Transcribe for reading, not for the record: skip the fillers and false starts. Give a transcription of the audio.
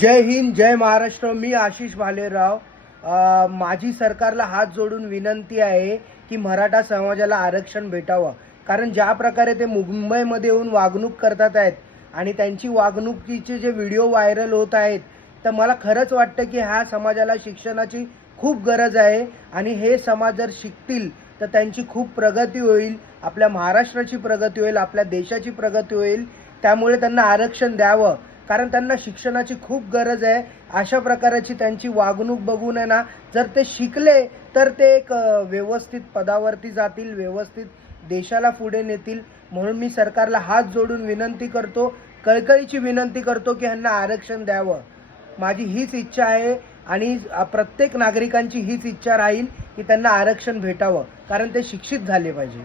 जय हिंद, जय महाराष्ट्र. मी आशिष भालेराव. माझी सरकारला हात जोडून विनंती आहे की मराठा समाजाला आरक्षण भेटावं. कारण ज्या प्रकारे ते मुंबईमध्ये येऊन वागणूक करतात आहेत आणि त्यांची वागणुकीचे जे व्हिडिओ व्हायरल होत आहेत, तर मला खरंच वाटतं की ह्या समाजाला शिक्षणाची खूप गरज आहे आणि हे समाज जर शिकतील तर त्यांची खूप प्रगती होईल, आपल्या महाराष्ट्राची प्रगती होईल, आपल्या देशाची प्रगती होईल. त्यामुळे त्यांना आरक्षण द्यावं, कारण त्यांना शिक्षणाची खूप गरज आहे. अशा प्रकारची त्यांची वागणूक बघून आहे ना, जर ते शिकले तर ते एक व्यवस्थित पदावरती जातील, व्यवस्थित देशाला पुढे नेतील. म्हणून मी सरकारला हात जोडून विनंती करतो, कळकळीची विनंती करतो की ह्यांना आरक्षण द्यावं. माझी हीच इच्छा आहे आणि प्रत्येक नागरिकांची हीच इच्छा राहील की त्यांना आरक्षण भेटावं, कारण ते शिक्षित झाले पाहिजे.